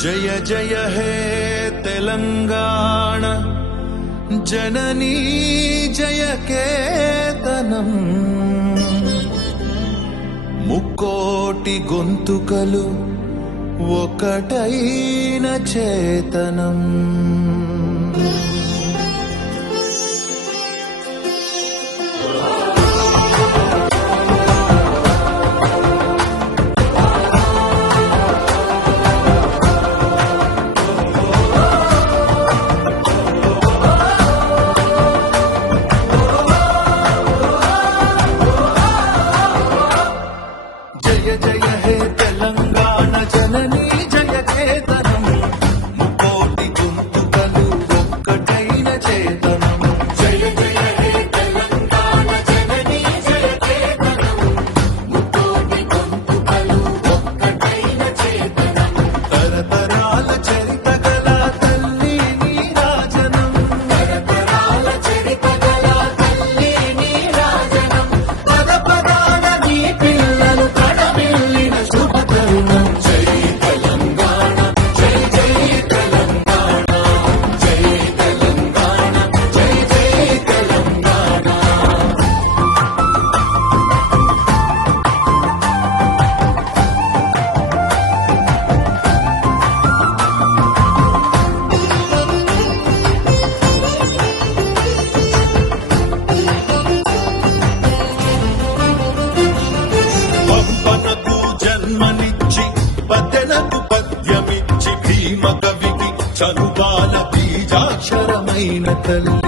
జయ జయ హే తెలంగాణ జననీ జయ కేతనం ముక్కోటి గొంతుకలు ఒకటైన చేతనం. జయ జయ హే తెలంగాణ జననీ జయ కేతనం ముకోటి గొంతుకలు ఒక్కటైన చేతనం. జయ జయ హే తెలంగాణ జననీ జయ కేతనం ముకోటి గొంతుకలు ఒక్కటైన చేతనం. తరతరాల చరిత గల తల్లి నీరాజనం, తరతరాల చరిత గల తల్లి నీరాజనం. పద పదాన నీ పిల్లలు జన్మనిచ్చి పద్దెనకు పద్యమిచ్చి భీమ కవికి చనుబాల బీజాక్షరమైన తల్లి.